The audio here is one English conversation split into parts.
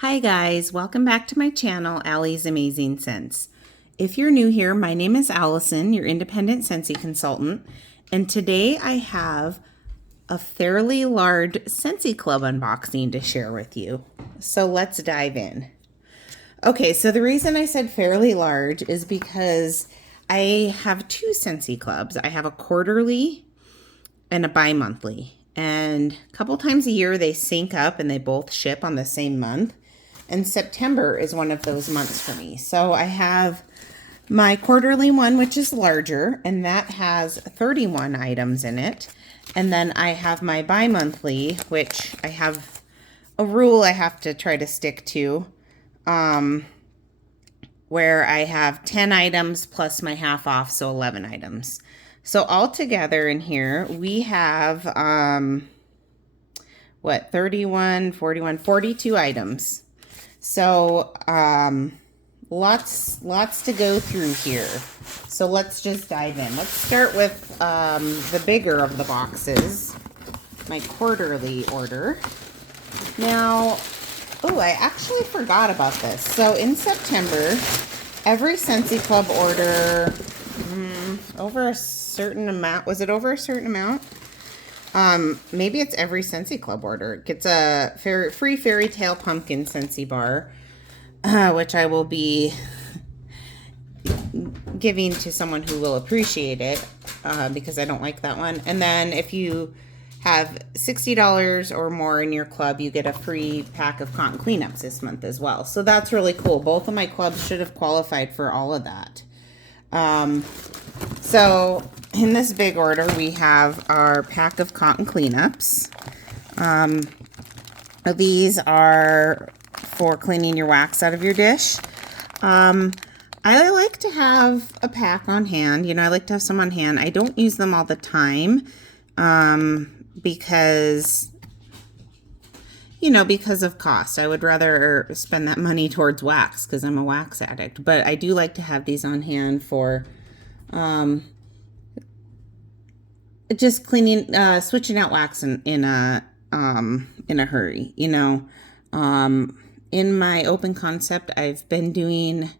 Hi guys, welcome back to my channel, Allie's Amazing Scents. If you're new here, my name is Allison, your independent Scentsy consultant, and today I have a fairly large Scentsy Club unboxing to share with you. So let's dive in. Okay, so the reason I said fairly large is because I have two Scentsy Clubs. I have a quarterly and a bi-monthly. And a couple times a year they sync up and they both ship on the same month. And September is one of those months for me. So I have my quarterly one, which is larger, and that has 31 items in it. And then I have my bi-monthly, which I have a rule I have to try to stick to, where I have 10 items plus my half off, so 11 items. So all together in here, we have, 31, 41, 42 items. So, lots to go through here. So let's just dive in. Let's start with the bigger of the boxes, my quarterly order. Now, I actually forgot about this. So in September, every Scentsy Club order, over a certain amount, was it over a certain amount? Maybe it's every Scentsy Club order. It gets a free Fairy Tale Pumpkin Scentsy bar, which I will be giving to someone who will appreciate it, because I don't like that one. And then if you have $60 or more in your club, you get a free pack of cotton cleanups this month as well. So that's really cool. Both of my clubs should have qualified for all of that. So in this big order, we have our pack of cotton cleanups. These are for cleaning your wax out of your dish. I like to have a pack on hand. I like to have some on hand. I don't use them all the time, because of cost. I would rather spend that money towards wax because I'm a wax addict. But I do like to have these on hand for just cleaning, switching out wax in a hurry. In my open concept, I've been doing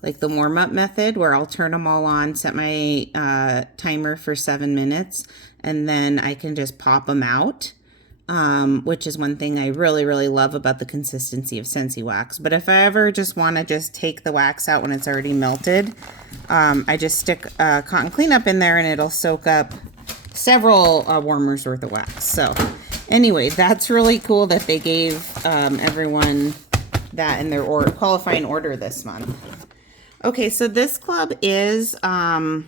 like the warm-up method where I'll turn them all on, set my timer for 7 minutes, and then I can just pop them out. Which is one thing I really, really love about the consistency of Scentsy wax. But if I ever just want to just take the wax out when it's already melted, I just stick cotton cleanup in there and it'll soak up several warmers worth of wax. So anyway, that's really cool that they gave everyone that in their qualifying order this month. Okay, so this club is a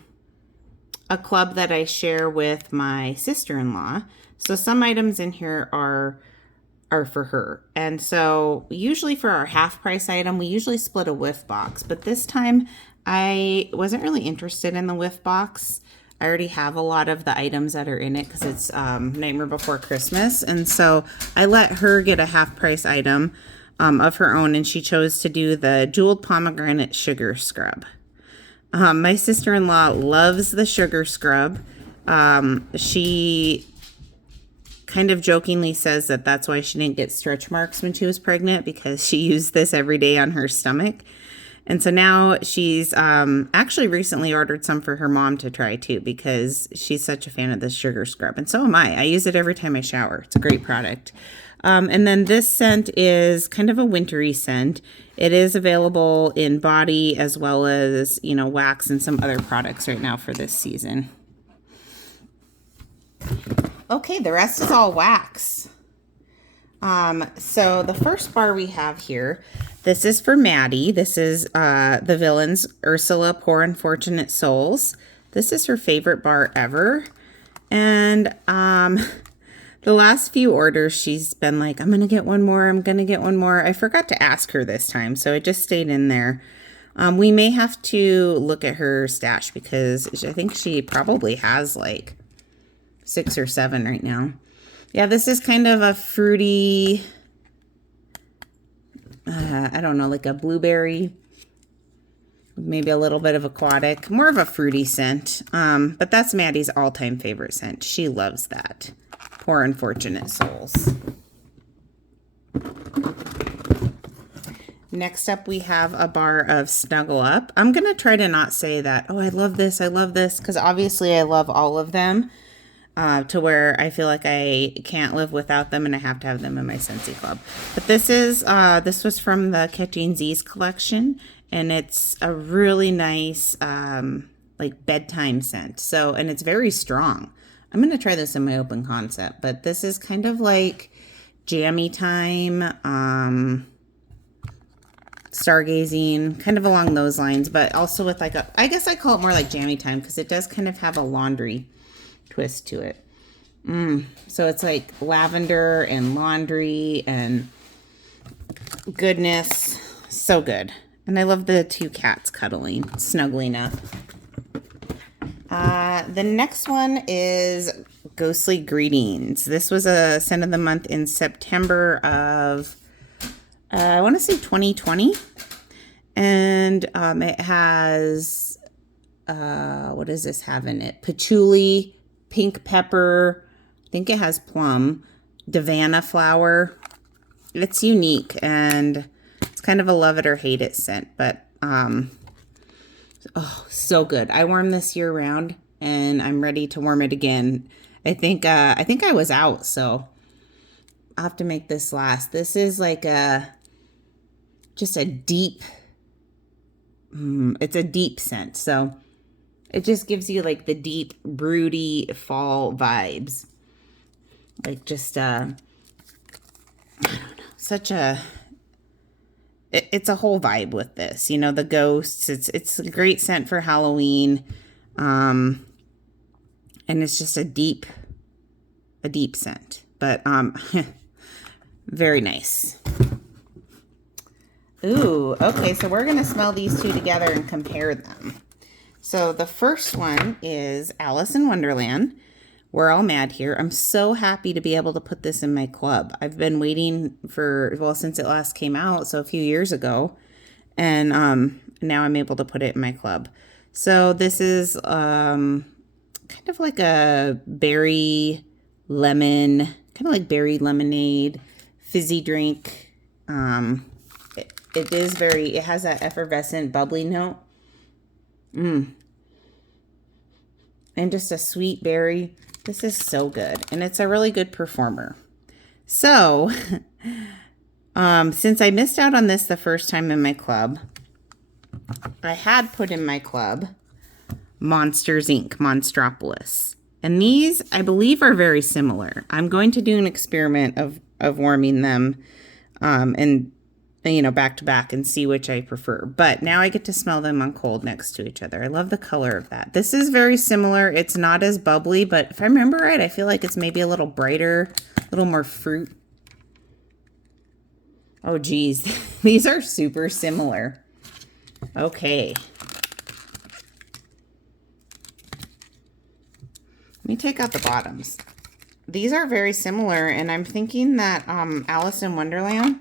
club that I share with my sister-in-law. So some items in here are for her. And so usually for our half price item, we usually split a whiff box. But this time I wasn't really interested in the whiff box. I already have a lot of the items that are in it because it's Nightmare Before Christmas. And so I let her get a half price item of her own. And she chose to do the Jeweled Pomegranate Sugar Scrub. My sister-in-law loves the sugar scrub. She kind of jokingly says that that's why she didn't get stretch marks when she was pregnant, because she used this every day on her stomach. And so now she's actually recently ordered some for her mom to try too, because she's such a fan of this sugar scrub. And so am I. I use it every time I shower. It's a great product. And then this scent is kind of a wintry scent. It is available in body as well as, wax and some other products right now for this season. Okay, the rest is all wax. So the first bar we have here, this is for Maddie. This is the villain's Ursula Poor Unfortunate Souls. This is her favorite bar ever. And the last few orders, she's been like, I'm going to get one more. I'm going to get one more. I forgot to ask her this time, so it just stayed in there. We may have to look at her stash because I think she probably has like 6 or 7 right now. Yeah, this is kind of a fruity, I don't know, like a blueberry, maybe a little bit of aquatic, more of a fruity scent. But that's Maddie's all-time favorite scent. She loves that. Poor Unfortunate Souls. Next up, we have a bar of Snuggle Up. I'm going to try to not say that, oh, I love this, because obviously I love all of them to where I feel like I can't live without them and I have to have them in my Scentsy Club. But this was from the Catching Z's collection, and it's a really nice like bedtime scent. So, and it's very strong. I'm going to try this in my open concept, but this is kind of like jammy time, stargazing, kind of along those lines, but also with like I guess I call it more like jammy time because it does kind of have a laundry twist to it. So it's like lavender and laundry and goodness. So good. And I love the two cats cuddling, snuggling up. The next one is Ghostly Greetings. This was a scent of the month in September of, I want to say 2020. And it has, what does this have in it? Patchouli, pink pepper, I think it has plum, Davana flower. It's unique and it's kind of a love it or hate it scent, but oh, so good. I warm this year round and I'm ready to warm it again. I think I was out, so I'll have to make this last. This is like just a deep, it's a deep scent. So it just gives you like the deep, broody fall vibes. Like just, I don't know, such a, it's a whole vibe with this, you know, the ghosts. It's a great scent for Halloween. And it's just a deep scent, but, very nice. Ooh, okay. So we're going to smell these two together and compare them. So the first one is Alice in Wonderland. We're All Mad Here. I'm so happy to be able to put this in my club. I've been waiting for, well, since it last came out, so a few years ago. And now I'm able to put it in my club. So this is kind of like a berry lemon, kind of like berry lemonade, fizzy drink. It is very, it has that effervescent bubbly note. And just a sweet berry. This is so good. And it's a really good performer. So, since I missed out on this the first time in my club, I had put in my club Monsters Inc. Monstropolis. And these, I believe, are very similar. I'm going to do an experiment of warming them and you know, back to back and see which I prefer. But now I get to smell them on cold next to each other. I love the color of that. This is very similar. It's not as bubbly, but if I remember right, I feel like it's maybe a little brighter, a little more fruit. Oh, geez. These are super similar. Okay. Let me take out the bottoms. These are very similar, and I'm thinking that Alice in Wonderland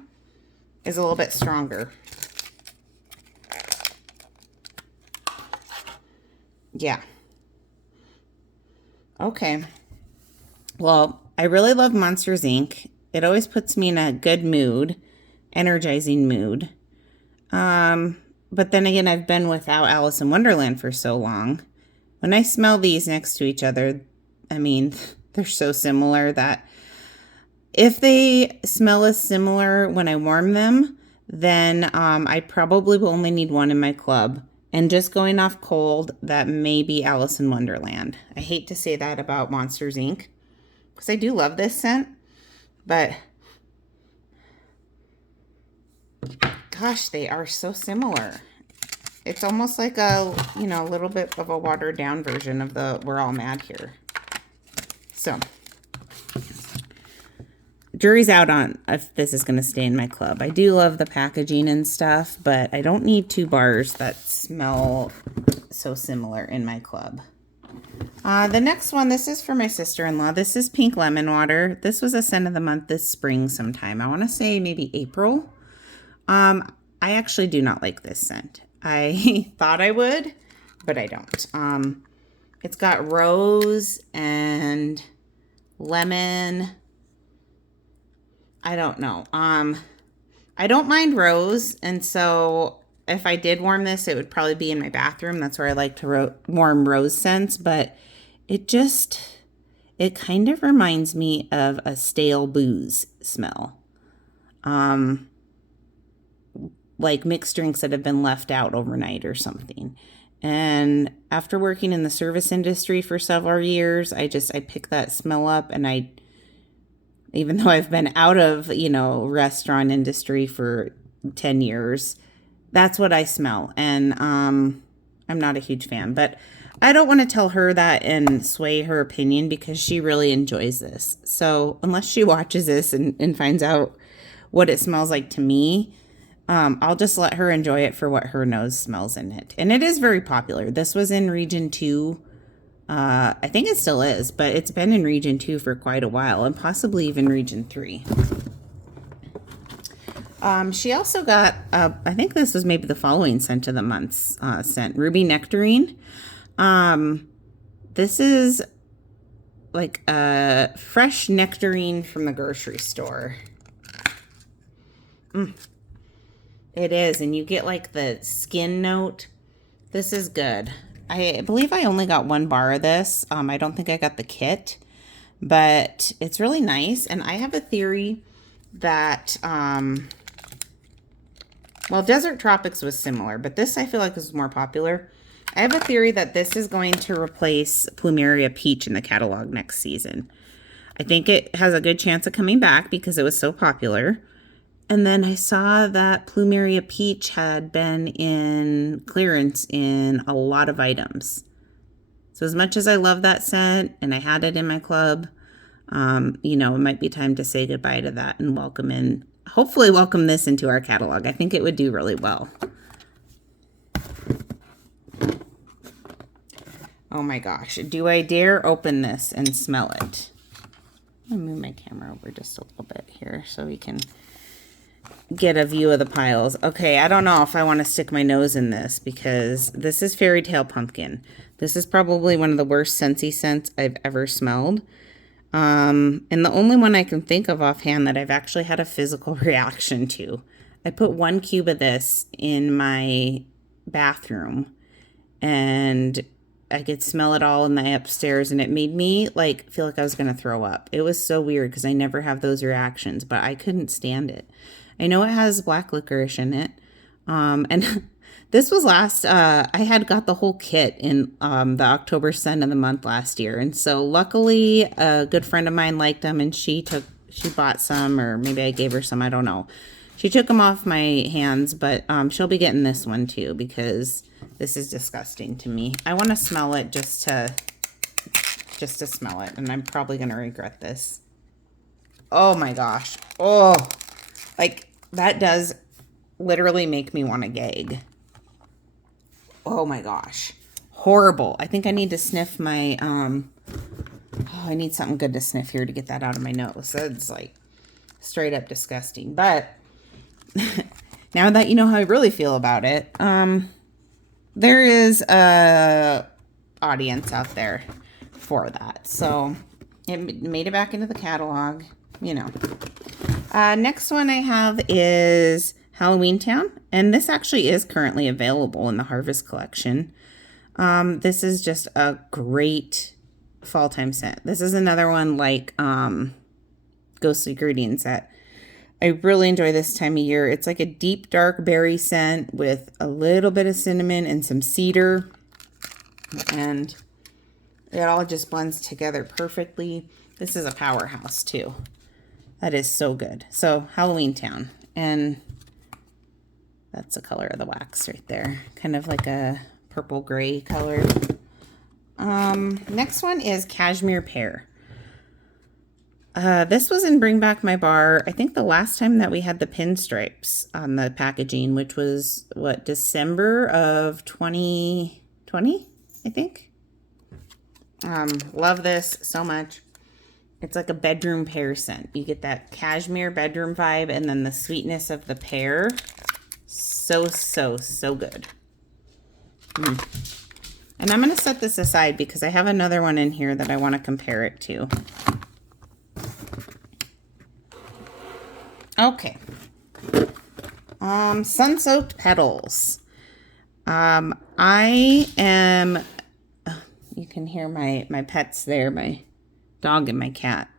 is a little bit stronger. Yeah. Okay. Well, I really love Monsters Inc. It always puts me in a good mood, energizing mood. But then again, I've been without Alice in Wonderland for so long. When I smell these next to each other, I mean, they're so similar that if they smell as similar when I warm them, then I probably will only need one in my club. And just going off cold, that may be Alice in Wonderland. I hate to say that about Monsters Inc. because I do love this scent, but gosh, they are so similar. It's almost like a, you know, a little bit of a watered down version of the We're All Mad Here. So jury's out on if this is going to stay in my club. I do love the packaging and stuff, but I don't need two bars that smell so similar in my club. The next one, this is for my sister-in-law. This is Pink Lemon Water. This was a scent of the month this spring sometime. I want to say maybe April. I actually do not like this scent. I thought I would, but I don't. It's got rose and lemon. I don't know. I I don't mind rose, and so if I did warm this, it would probably be in my bathroom. That's where I like to warm rose scents, but it kind of reminds me of a stale booze smell. Like mixed drinks that have been left out overnight or something. And after working in the service industry for several years, I pick that smell up, and even though I've been out of, restaurant industry for 10 years, that's what I smell. And I'm not a huge fan, but I don't want to tell her that and sway her opinion because she really enjoys this. So unless she watches this and finds out what it smells like to me, I'll just let her enjoy it for what her nose smells in it. And it is very popular. This was in Region 2. I think it still is, but it's been in Region 2 for quite a while, and possibly even Region 3. She also got, I think this was maybe the following scent of the month's scent, Ruby Nectarine. This is like a fresh nectarine from the grocery store. It is, and you get like the skin note. This is good. I believe I only got 1 bar of this. I don't think I got the kit, but it's really nice. And I have a theory that, well, Desert Tropics was similar, but this I feel like is more popular. I have a theory that this is going to replace Plumeria Peach in the catalog next season. I think it has a good chance of coming back because it was so popular. And then I saw that Plumeria Peach had been in clearance in a lot of items. So as much as I love that scent and I had it in my club, it might be time to say goodbye to that and hopefully welcome this into our catalog. I think it would do really well. Oh my gosh. Do I dare open this and smell it? I'm going to move my camera over just a little bit here so we can get a view of the piles. Okay, I don't know if I want to stick my nose in this because this is Fairy Tale Pumpkin. This is probably one of the worst Scentsy scents I've ever smelled. And the only one I can think of offhand that I've actually had a physical reaction to. I put 1 cube of this in my bathroom and I could smell it all in the upstairs, and it made me feel like I was going to throw up. It was so weird because I never have those reactions, but I couldn't stand it. I know it has black licorice in it. And this was I had got the whole kit in the October scent of the month last year. And so luckily a good friend of mine liked them and she bought some, or maybe I gave her some, I don't know. She took them off my hands, but she'll be getting this one too because this is disgusting to me. I want to smell it just to smell it, and I'm probably going to regret this. Oh my gosh. Oh, that does literally make me want to gag. Oh my gosh. Horrible. I think I need to sniff my, I need something good to sniff here to get that out of my nose. That's straight up disgusting. But now that you know how I really feel about it, there is a audience out there for that. So it made it back into the catalog, Next one I have is Halloweentown, and this actually is currently available in the Harvest collection. This is just a great fall time scent. This is another one like Ghostly Greetings that I really enjoy this time of year. It's like a deep dark berry scent with a little bit of cinnamon and some cedar, and it all just blends together perfectly. This is a powerhouse too. That is so good. So Halloweentown, and that's the color of the wax right there. Kind of like a purple gray color. Next one is Cashmere Pear. This was in Bring Back My Bar. I think the last time that we had the pinstripes on the packaging, which was December of 2020, I think. Love this so much. It's like a bedroom pear scent. You get that cashmere bedroom vibe and then the sweetness of the pear. So, so, so good. And I'm going to set this aside because I have another one in here that I want to compare it to. Okay. Sun-soaked petals. I am, you can hear my pets there, my dog and my cat.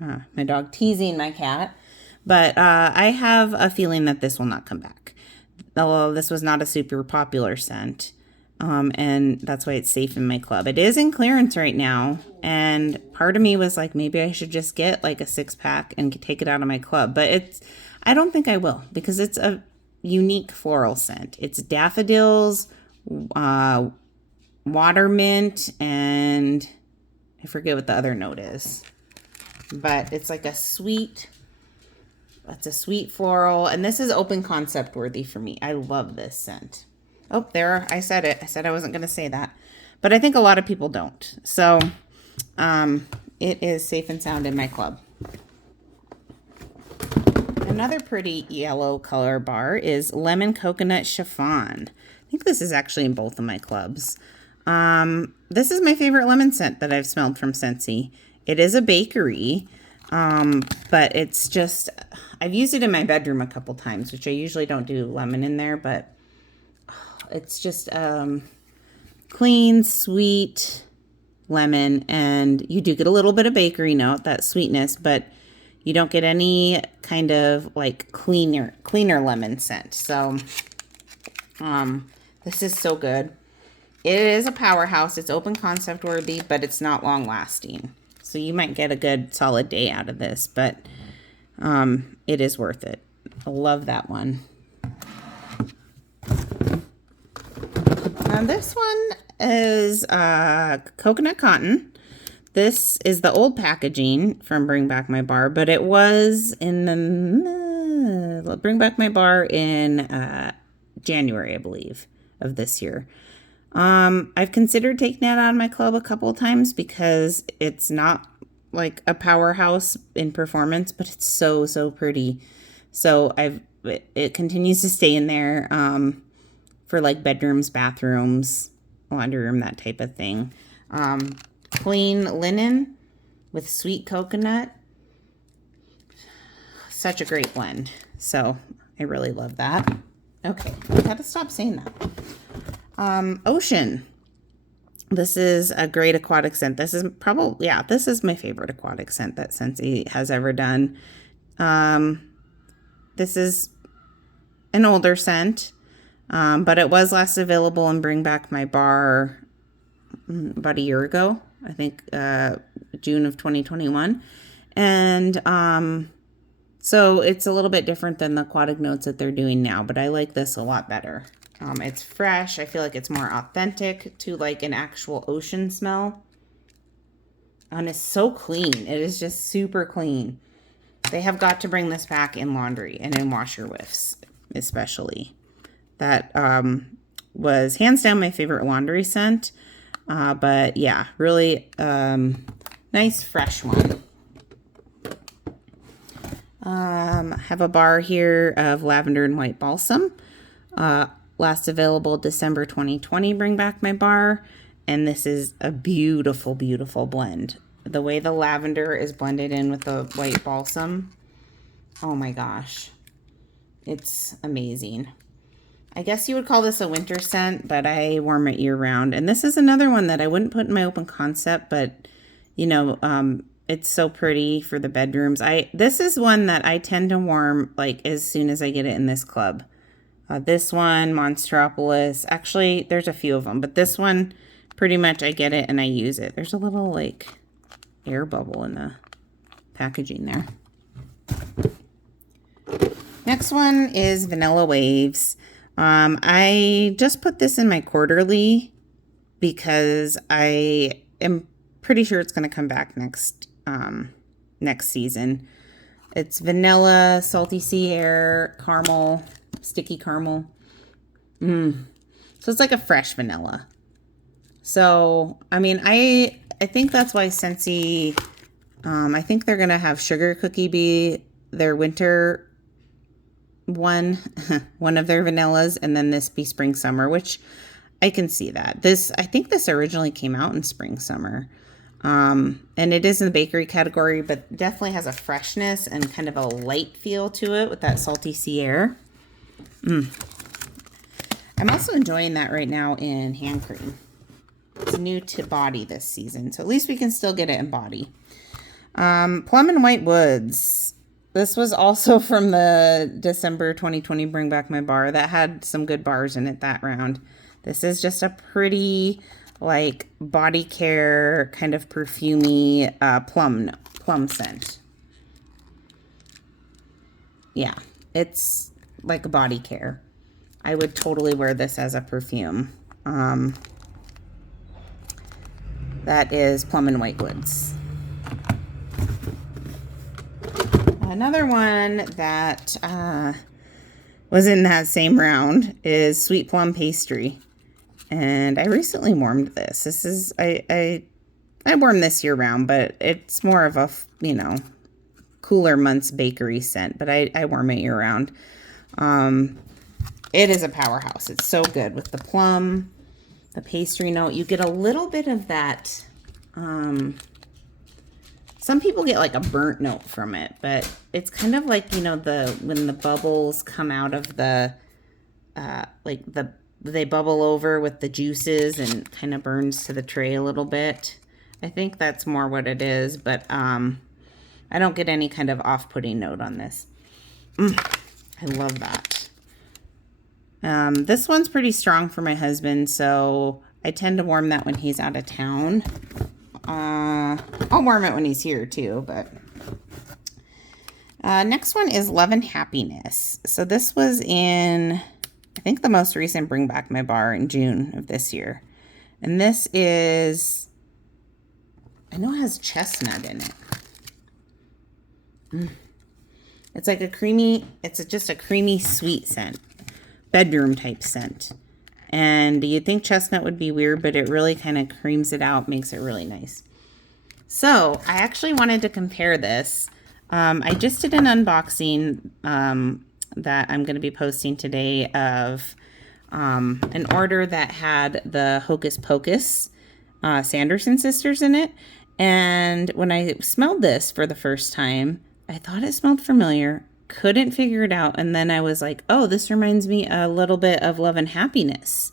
My dog teasing my cat. But I have a feeling that this will not come back. Although this was not a super popular scent. And that's why it's safe in my club. It is in clearance right now. And part of me was like, maybe I should just get like a 6-pack and take it out of my club. But I don't think I will, because it's a unique floral scent. It's daffodils, water mint, and I forget what the other note is. But it's like it's a sweet floral. And this is open concept worthy for me. I love this scent. Oh, there, I said it. I said I wasn't going to say that. But I think a lot of people don't. So it is safe and sound in my club. Another pretty yellow color bar is Lemon Coconut Chiffon. I think this is actually in both of my clubs. This is my favorite lemon scent that I've smelled from Scentsy. It is a bakery, but it's just, I've used it in my bedroom a couple times, which I usually don't do lemon in there, but it's just clean, sweet lemon, and you do get a little bit of bakery note, that sweetness, but you don't get any kind of like cleaner lemon scent. So this is so good. It is a powerhouse. It's open concept worthy, but it's not long lasting. So you might get a good solid day out of this, but it is worth it. I love that one. Now this one is coconut cotton. This is the old packaging from Bring Back My Bar, but it was in the Bring Back My Bar in January, I believe, of this year. I've considered taking that out of my club a couple of times because it's not like a powerhouse in performance, but it's so pretty. So it continues to stay in there for like bedrooms, bathrooms, laundry room, that type of thing. Clean linen with sweet coconut. Such a great blend. So I really love that. Okay, I gotta stop saying that. Ocean. This is a great aquatic scent. This is this is my favorite aquatic scent that Scentsy has ever done. This is an older scent, but it was last available in Bring Back My Bar about a year ago. I think June of 2021. And so it's a little bit different than the aquatic notes that they're doing now, but I like this a lot better. It's fresh. I feel like it's more authentic to like an actual ocean smell. And it's so clean. It is just super clean. They have got to bring this back in laundry and in washer whiffs, especially. That was hands down my favorite laundry scent. But yeah, really nice fresh one. Have a bar here of lavender and white balsam. Last available December 2020, Bring Back My Bar. And this is a beautiful, beautiful blend. The way the lavender is blended in with the white balsam. Oh my gosh. It's amazing. I guess you would call this a winter scent, but I warm it year round. And this is another one that I wouldn't put in my open concept, but you know, it's so pretty for the bedrooms. This is one that I tend to warm like as soon as I get it in this club. This one, Monstropolis. Actually, there's a few of them, but this one, pretty much I get it and I use it. There's a little like air bubble in the packaging there. Next one is Vanilla Waves. I just put this in my quarterly because I am pretty sure it's going to come back next season. It's vanilla, salty sea air, caramel, sticky caramel. So it's like a fresh vanilla. So, I mean, I think that's why Scentsy, I think they're going to have Sugar Cookie be their winter one of their vanillas, and then this be spring summer, which I can see that. I think this originally came out in spring summer. And it is in the bakery category, but definitely has a freshness and kind of a light feel to it with that salty sea air. I'm also enjoying that right now in hand cream. It's new to body this season, so at least we can still get it in body. Plum and White Woods. This was also from the December 2020 Bring Back My Bar. That had some good bars in it that round. This is just a pretty, like, body care, kind of perfumey plum scent. Yeah, it's like a body care. I would totally wear this as a perfume. That is Plum and White Woods. Another one that was in that same round is Sweet Plum Pastry. And I recently warmed this. This is, I warm this year round, but it's more of a, you know, cooler months bakery scent. But I warm it year round. It is a powerhouse. It's so good with the plum, the pastry note. You get a little bit of that. Some people get like a burnt note from it, but it's kind of like, you know, when the bubbles come out of the, they bubble over with the juices and kind of burns to the tray a little bit. I think that's more what it is, but I don't get any kind of off-putting note on this. I love that. This one's pretty strong for my husband, so I tend to warm that when he's out of town. I'll warm it when he's here too, but next one is Love and Happiness. So this was in, I think, the most recent Bring Back My Bar in June of this year. And this is, I know it has chestnut in it. It's like a creamy, it's just a creamy sweet scent. Bedroom type scent. And you'd think chestnut would be weird, but it really kind of creams it out, makes it really nice. So I actually wanted to compare this. I just did an unboxing that I'm going to be posting today of an order that had the Hocus Pocus Sanderson sisters in it. And when I smelled this for the first time, I thought it smelled familiar. Couldn't figure it out, and then I was like, oh, this reminds me a little bit of Love and Happiness.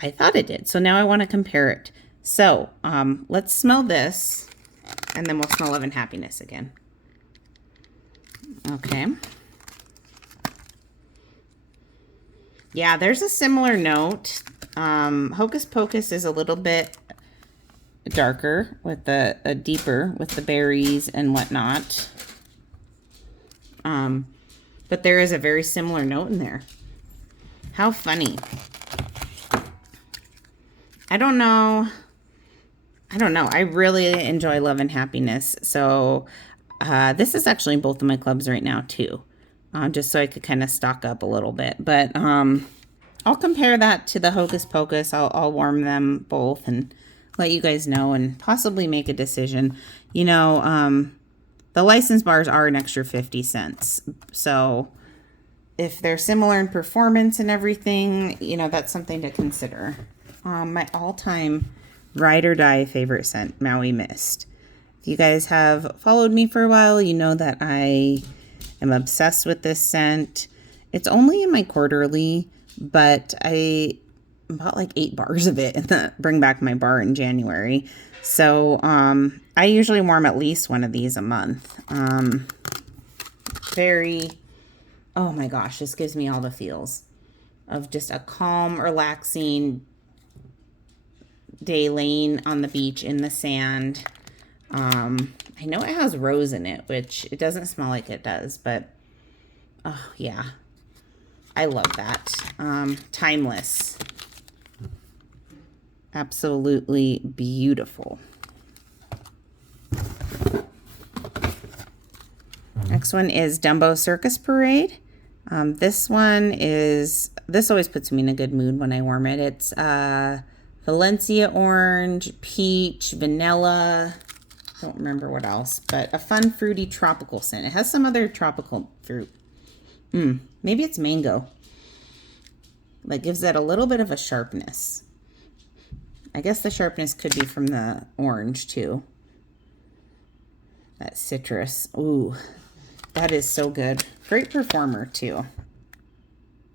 I thought it did, so now I want to compare it. So let's smell this, and then we'll smell Love and Happiness again. Okay. Yeah, there's a similar note. Hocus Pocus is a little bit darker, with a deeper with the berries and whatnot. But there is a very similar note in there. How funny. I don't know. I really enjoy Love and Happiness. So this is actually in both of my clubs right now too. Just so I could kind of stock up a little bit. But I'll compare that to the Hocus Pocus. I'll warm them both and let you guys know and possibly make a decision. You know, the license bars are an extra 50 cents. So if they're similar in performance and everything, you know, that's something to consider. My all-time ride or die favorite scent, Maui Mist. If you guys have followed me for a while, you know that I am obsessed with this scent. It's only in my quarterly, but I bought like 8 bars of it in the Bring Back My Bar in January. So I usually warm at least one of these a month. Oh my gosh, this gives me all the feels of just a calm, relaxing day laying on the beach in the sand. I know it has rose in it, which it doesn't smell like it does, but oh yeah, I love that. Timeless. Absolutely beautiful. Next one is Dumbo Circus Parade. This always puts me in a good mood when I warm it. It's Valencia orange, peach, vanilla. Don't remember what else, but a fun fruity tropical scent. It has some other tropical fruit. Maybe it's mango. That gives it a little bit of a sharpness. I guess the sharpness could be from the orange too. That citrus. Ooh, that is so good. Great performer too.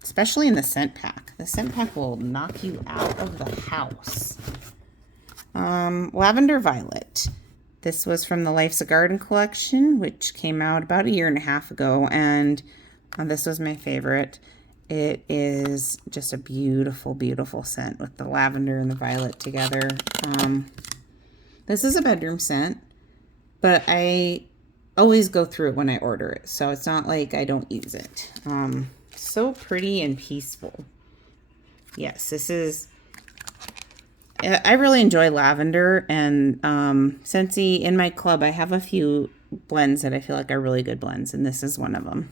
especially in the scent pack. The scent pack will knock you out of the house. Lavender Violet. This was from the Life's a Garden collection, which came out about 1.5 years ago, and this was my favorite. It is just a beautiful, beautiful scent with the lavender and the violet together. This is a bedroom scent, but I always go through it when I order it, so it's not like I don't use it. So pretty and peaceful. Yes, this is... I really enjoy lavender, and Scentsy, in my club, I have a few blends that I feel like are really good blends, and this is one of them.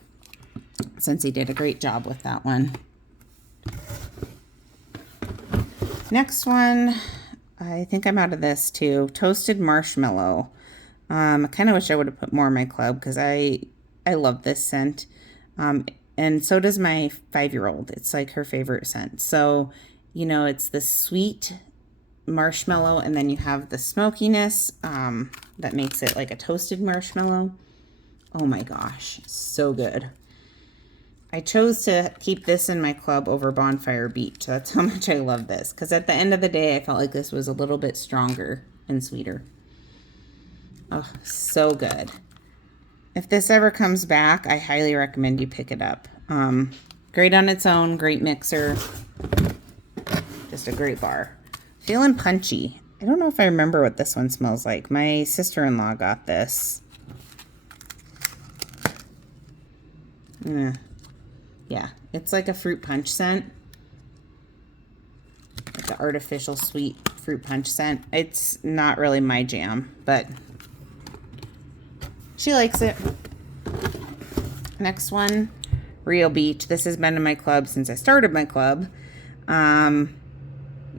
Scentsy did a great job with that one. Next one, I think I'm out of this too. Toasted Marshmallow. I kind of wish I would have put more in my club because I love this scent. And so does my 5-year-old. It's like her favorite scent. So, you know, it's the sweet marshmallow, and then you have the smokiness that makes it like a toasted marshmallow. Oh my gosh, so good. I chose to keep this in my club over Bonfire Beach. That's how much I love this, because at the end of the day, I felt like this was a little bit stronger and sweeter. Oh, so good. If this ever comes back, I highly recommend you pick it up. Great on its own, great mixer, just a great bar. Feeling punchy. I don't know if I remember what this one smells like. My sister-in-law got this. Yeah, it's like a fruit punch scent. Like an artificial sweet fruit punch scent. It's not really my jam, but she likes it. Next one, Rio Beach. This has been in my club since I started my club.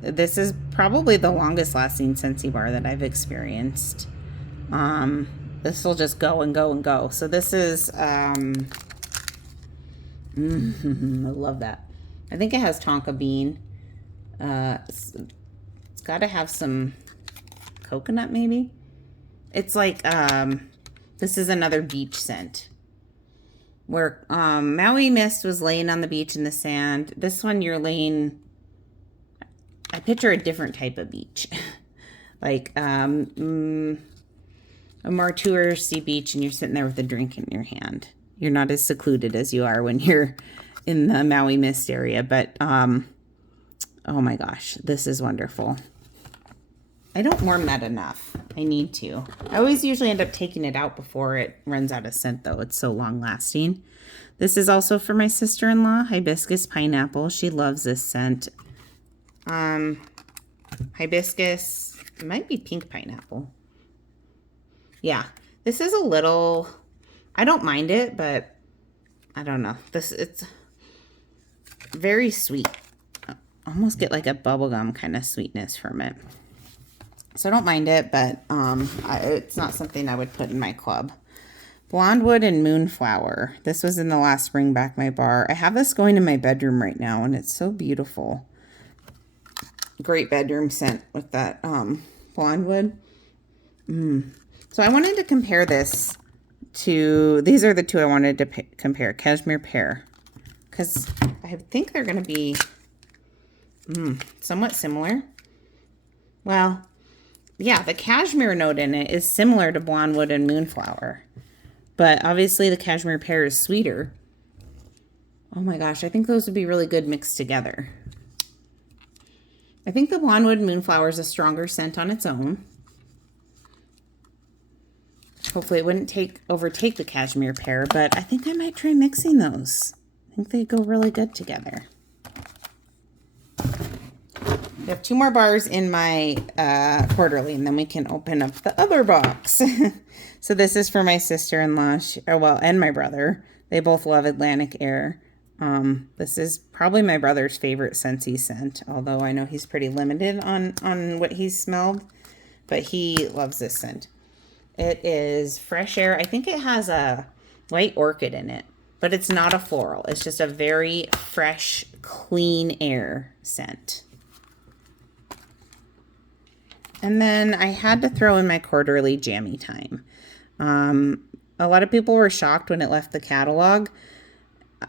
This is probably the longest lasting Scentsy bar that I've experienced. This will just go and go and go. So this is, I love that. I think it has tonka bean. It's got to have some coconut maybe. It's like, this is another beach scent. Where Maui Mist was laying on the beach in the sand. This one you're laying... I picture a different type of beach. Like a more touristy beach, and you're sitting there with a drink in your hand. You're not as secluded as you are when you're in the Maui Mist area. But, oh my gosh, this is wonderful. I don't warm that enough. I need to. I always usually end up taking it out before it runs out of scent, though. It's so long lasting. This is also for my sister-in-law, Hibiscus Pineapple. She loves this scent. Hibiscus, it might be pink pineapple. Yeah, this is a little, I don't mind it, but I don't know. It's very sweet. I almost get like a bubblegum kind of sweetness from it. So I don't mind it, but it's not something I would put in my club. Blondewood and Moonflower. This was in the last Bring Back My Bar. I have this going in my bedroom right now, and it's so beautiful. Great bedroom scent with that blondewood. So I wanted to compare this to, these are the two I wanted to compare, Cashmere Pear, because I think they're going to be somewhat similar. Well, yeah, the cashmere note in it is similar to Blondewood and Moonflower, but obviously the Cashmere Pear is sweeter. Oh my gosh, I think those would be really good mixed together. I think the Blondewood and Moonflower is a stronger scent on its own. Hopefully it wouldn't overtake the Cashmere Pear, but I think I might try mixing those. I think they go really good together. I have 2 more bars in my quarterly, and then we can open up the other box. So this is for my sister-in-law, and my brother. They both love Atlantic Air. This is probably my brother's favorite Scentsy scent, although I know he's pretty limited on what he's smelled, but he loves this scent. It is Fresh Air. I think it has a white orchid in it, but it's not a floral. It's just a very fresh, clean air scent. And then I had to throw in my quarterly Jammy Time. A lot of people were shocked when it left the catalog.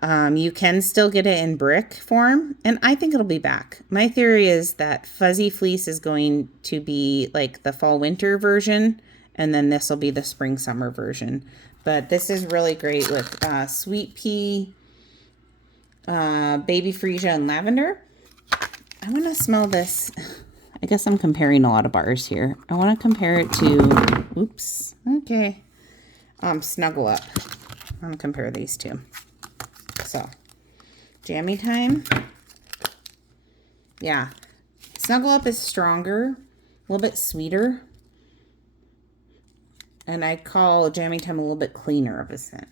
You can still get it in brick form, and I think it'll be back. My theory is that Fuzzy Fleece is going to be like the fall-winter version, and then this will be the spring-summer version. But this is really great with sweet pea, baby freesia, and lavender. I want to smell this. I guess I'm comparing a lot of bars here. I want to compare it to, oops, okay, Snuggle Up. I'm going to compare these two. So, Jammy Time. Yeah, Snuggle Up is stronger, a little bit sweeter. And I call Jammy Time a little bit cleaner of a scent.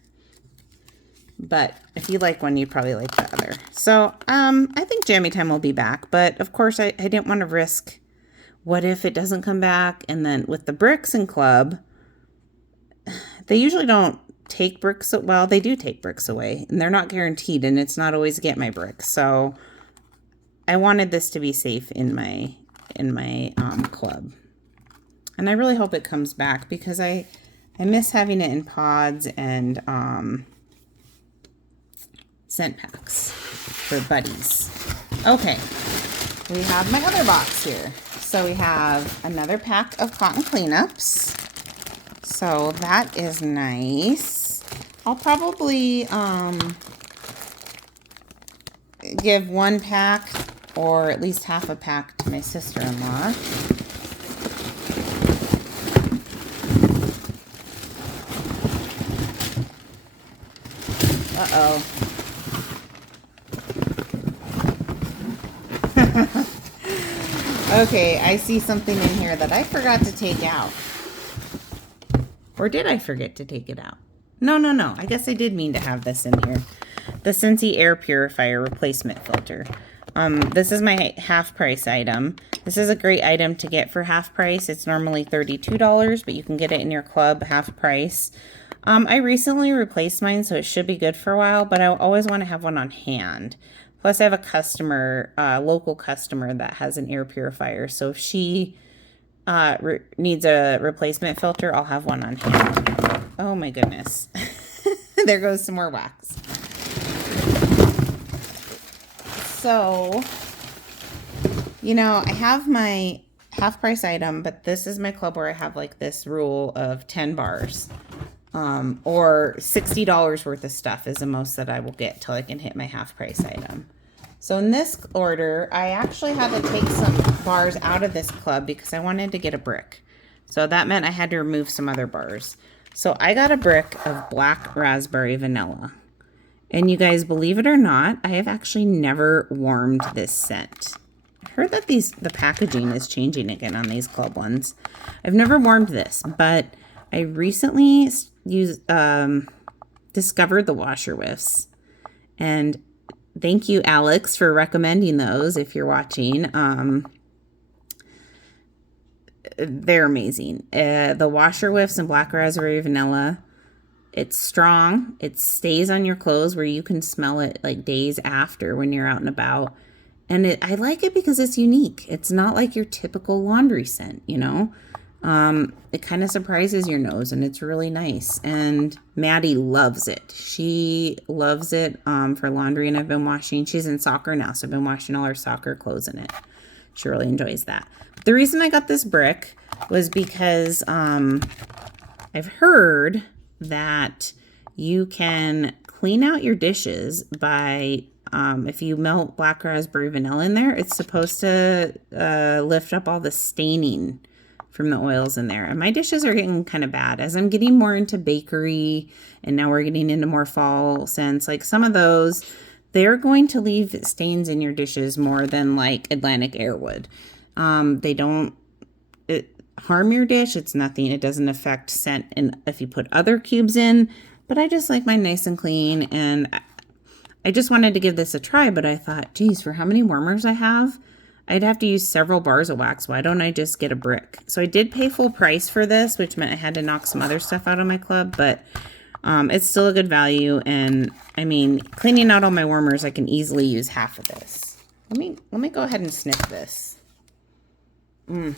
But if you like one, you'd probably like the other. So, I think Jammy Time will be back. But, of course, I didn't want to risk, what if it doesn't come back? And then with the Bricks and Club, they usually don't take bricks. Well, they do take bricks away. And they're not guaranteed. And it's not always get my bricks. So, I wanted this to be safe in my club. And I really hope it comes back because I miss having it in pods and scent packs for buddies. Okay, we have my other box here. So we have another pack of cotton cleanups. So that is nice. I'll probably give one pack or at least half a pack to my sister-in-law. Uh-oh. Okay, I see something in here that I forgot to take out. Or did I forget to take it out? No. I guess I did mean to have this in here. The Scentsy Air Purifier Replacement Filter. This is my half price item. This is a great item to get for half price. It's normally $32, but you can get it in your club half price. I recently replaced mine, so it should be good for a while, but I always want to have one on hand. Plus, I have a customer, local customer that has an air purifier, so if she needs a replacement filter, I'll have one on hand. Oh my goodness. There goes some more wax. So, you know, I have my half price item, but this is my club where I have like this rule of 10 bars. Or $60 worth of stuff is the most that I will get till I can hit my half price item. So in this order, I actually had to take some bars out of this club because I wanted to get a brick. So that meant I had to remove some other bars. So I got a brick of black raspberry vanilla. And you guys, believe it or not, I have actually never warmed this scent. I heard that the packaging is changing again on these club ones. I've never warmed this, but I recently discovered the washer whiffs, and thank you, Alex, for recommending those. If you're watching, they're amazing. The washer whiffs and black raspberry vanilla. It's strong. It stays on your clothes where you can smell it like days after when you're out and about. And I like it because it's unique. It's not like your typical laundry scent, you know. It kind of surprises your nose, and it's really nice. And Maddie loves it. She loves it for laundry, and I've been washing. She's in soccer now, so I've been washing all her soccer clothes in it. She really enjoys that. The reason I got this brick was because I've heard that you can clean out your dishes by if you melt black raspberry vanilla in there. It's supposed to lift up all the staining from the oils in there. And my dishes are getting kind of bad as I'm getting more into bakery, and now we're getting into more fall scents. Like some of those, they're going to leave stains in your dishes more than like Atlantic Air would. They don't harm your dish. It's nothing. It doesn't affect scent and if you put other cubes in, but I just like mine nice and clean. And I just wanted to give this a try, but I thought, geez, for how many warmers I have, I'd have to use several bars of wax. Why don't I just get a brick? So I did pay full price for this, which meant I had to knock some other stuff out of my club, but it's still a good value. And I mean, cleaning out all my warmers, I can easily use half of this. Let me go ahead and sniff this. Now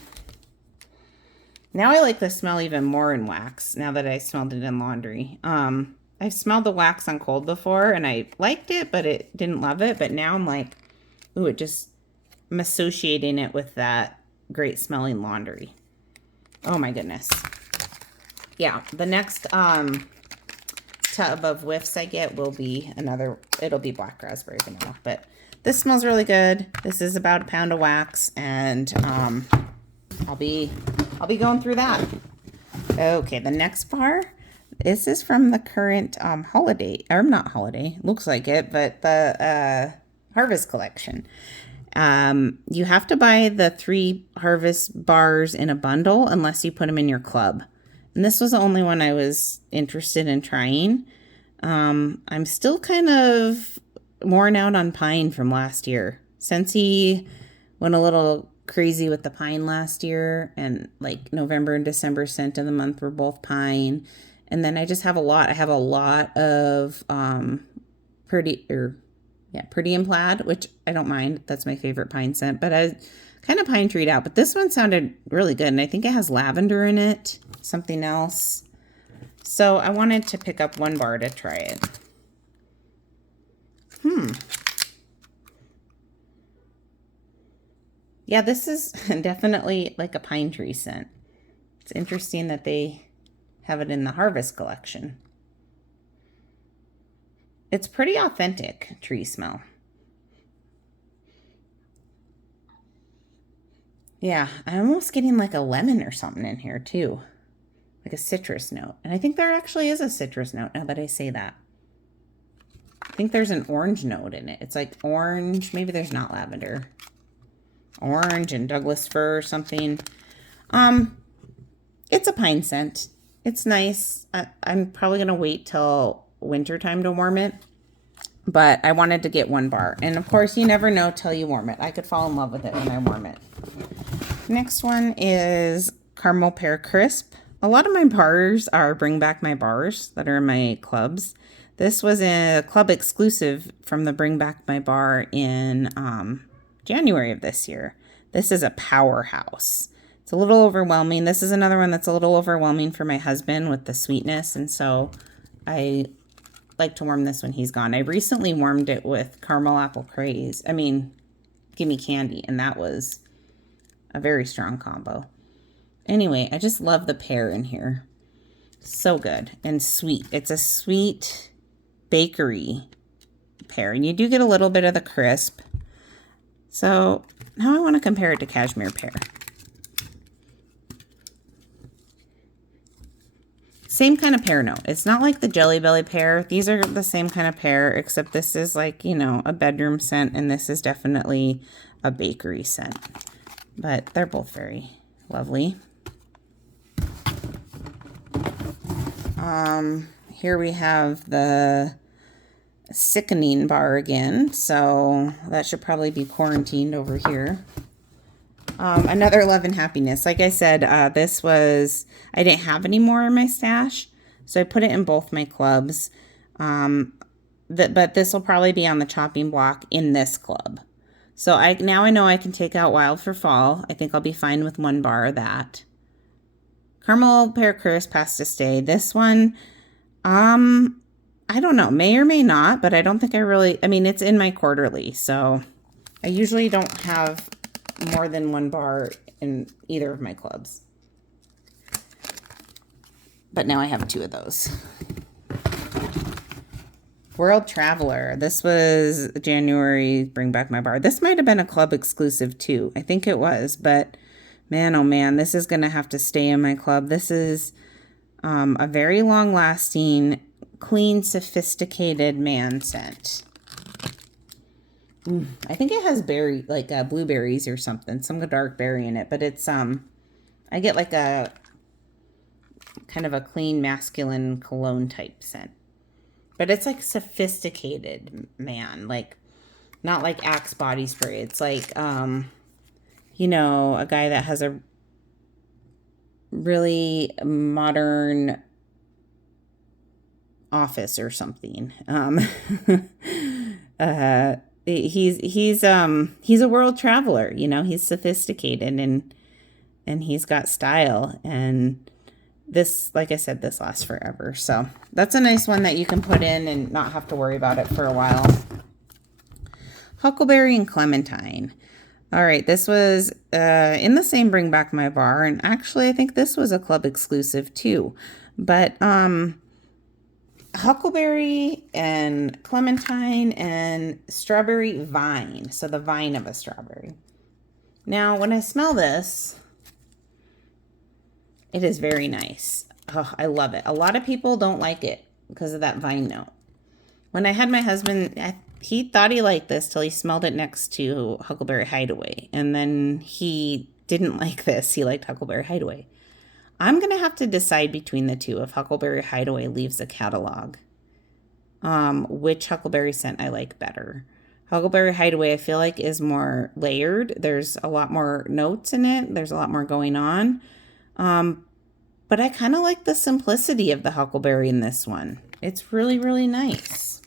I like the smell even more in wax now that I smelled it in laundry. I've smelled the wax on cold before and I liked it, but it didn't love it. But now I'm like, ooh, I'm associating it with that great smelling laundry. Oh my goodness. Yeah, the next tub of whiffs I get will be it'll be black raspberry vanilla. But this smells really good. This is about a pound of wax, and I'll be going through that. Okay, the next bar. This is from the current holiday, or not holiday, looks like it, but the Harvest collection. You have to buy the 3 Harvest bars in a bundle unless you put them in your club. And this was the only one I was interested in trying. I'm still kind of worn out on pine from last year. Scentsy went a little crazy with the pine last year, and like November and December scent of the month were both pine. And then I just have a lot. I have a lot of Pretty and Plaid, which I don't mind. That's my favorite pine scent, but I kind of pine treed out. But this one sounded really good, and I think it has lavender in it, something else. So I wanted to pick up 1 bar to try it. Yeah, this is definitely like a pine tree scent. It's interesting that they have it in the Harvest collection. It's pretty authentic tree smell. Yeah, I'm almost getting like a lemon or something in here too. Like a citrus note. And I think there actually is a citrus note now that I say that. I think there's an orange note in it. It's like orange. Maybe there's not lavender. Orange and Douglas fir or something. It's a pine scent. It's nice. I'm probably going to wait till winter time to warm it. But I wanted to get 1 bar. And of course, you never know till you warm it. I could fall in love with it when I warm it. Next one is Caramel Pear Crisp. A lot of my bars are Bring Back My Bars that are in my clubs. This was a club exclusive from the Bring Back My Bar in January of this year. This is a powerhouse. It's a little overwhelming. This is another one that's a little overwhelming for my husband with the sweetness, and so I like to warm this when he's gone. I recently warmed it with Caramel Apple Craze. Gimme Candy, and that was a very strong combo. Anyway, I just love the pear in here. So good and sweet. It's a sweet bakery pear, and you do get a little bit of the crisp. So now I want to compare it to Cashmere Pear. Same kind of pear note. It's not like the Jelly Belly pear. These are the same kind of pear, except this is like, a bedroom scent, and this is definitely a bakery scent. But they're both very lovely. Here we have the Sickening bar again, so that should probably be quarantined over here. Another Love and Happiness. Like I said, I didn't have any more in my stash, so I put it in both my clubs. But this will probably be on the chopping block in this club. So now I know I can take out Wild for Fall. I think I'll be fine with 1 bar of that. Caramel Pear Crisp has to stay. This one, I don't know, may or may not, but I don't think it's in my quarterly, so I usually don't have more than 1 bar in either of my clubs. But now I have 2 of those. World Traveler. This was January Bring Back My Bar. This might have been a club exclusive too. I think it was, but man, oh man, this is going to have to stay in my club. This is a very long-lasting, clean, sophisticated man scent. I think it has blueberries or something, some dark berry in it, but it's I get like a kind of a clean masculine cologne type scent. But it's like sophisticated man, like not like Axe body spray. It's like a guy that has a really modern office or something. He's a world traveler, he's sophisticated and he's got style, and this, like I said, this lasts forever. So that's a nice one that you can put in and not have to worry about it for a while. Huckleberry and Clementine. All right, this was in the same Bring Back My Bar, and actually I think this was a club exclusive too. But Huckleberry and Clementine and Strawberry Vine. So the vine of a strawberry. Now, when I smell this, it is very nice. Oh, I love it. A lot of people don't like it because of that vine note. When I had my husband, he thought he liked this till he smelled it next to Huckleberry Hideaway. And then he didn't like this. He liked Huckleberry Hideaway. I'm going to have to decide between the two if Huckleberry Hideaway leaves a catalog. Which Huckleberry scent I like better. Huckleberry Hideaway, I feel like, is more layered. There's a lot more notes in it. There's a lot more going on. But I kind of like the simplicity of the Huckleberry in this one. It's really, really nice.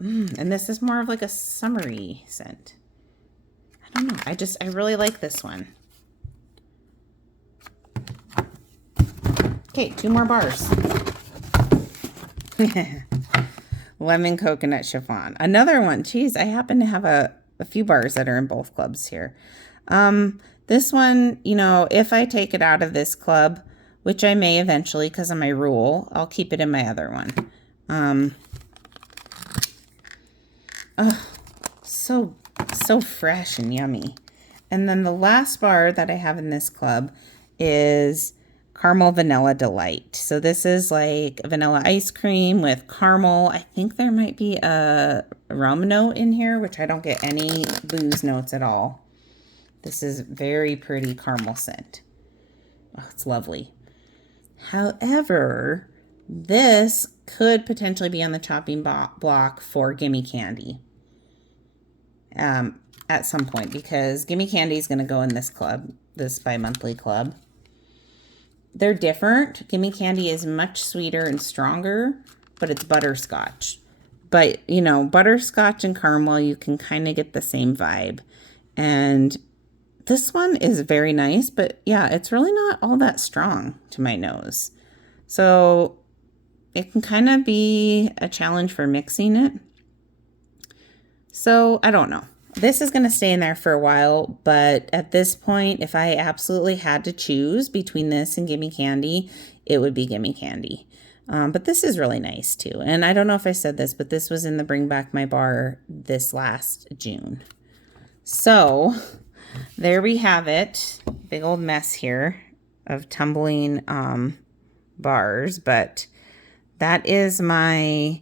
And this is more of like a summery scent. I don't know. I really like this one. Okay, 2 more bars. Lemon Coconut Chiffon. Another one. Geez, I happen to have a few bars that are in both clubs here. This one, you know, if I take it out of this club, which I may eventually because of my rule, I'll keep it in my other one. Oh, so fresh and yummy. And then the last bar that I have in this club is Caramel Vanilla Delight. So this is like vanilla ice cream with caramel. I think there might be a rum note in here, which I don't get any booze notes at all. This is very pretty caramel scent. Oh, it's lovely. However, this could potentially be on the chopping block for Gimme Candy at some point, because Gimme Candy is going to go in this club, this bi-monthly club. They're different. Gimme Candy is much sweeter and stronger, but it's butterscotch. But, you know, butterscotch and caramel, you can kind of get the same vibe. And this one is very nice, but yeah, it's really not all that strong to my nose. So it can kind of be a challenge for mixing it. So I don't know. This is going to stay in there for a while, but at this point, if I absolutely had to choose between this and Gimme Candy, it would be Gimme Candy. But this is really nice too. And I don't know if I said this, but this was in the Bring Back My Bar this last June. So there we have it. Big old mess here of tumbling bars, but that is my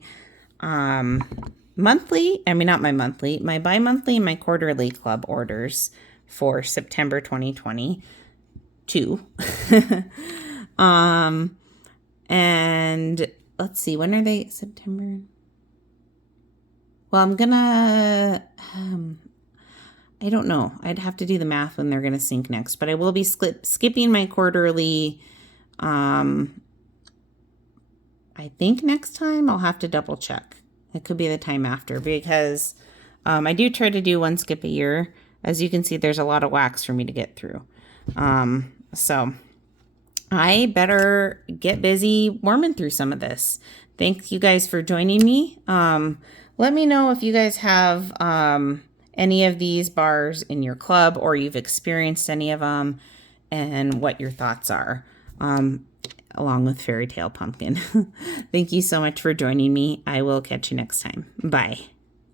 monthly, I mean, not my monthly, my bi-monthly and my quarterly club orders for September 2022. And let's see, when are they? September? Well, I'm gonna, I don't know. I'd have to do the math when they're gonna sync next, but I will be skipping my quarterly, I think next time. I'll have to double check. It could be the time after, because I do try to do one skip a year. As you can see, there's a lot of wax for me to get through. So I better get busy warming through some of this. Thank you guys for joining me. Let me know if you guys have any of these bars in your club, or you've experienced any of them, and what your thoughts are. Along with Fairy Tale Pumpkin. Thank you so much for joining me. I will catch you next time. Bye.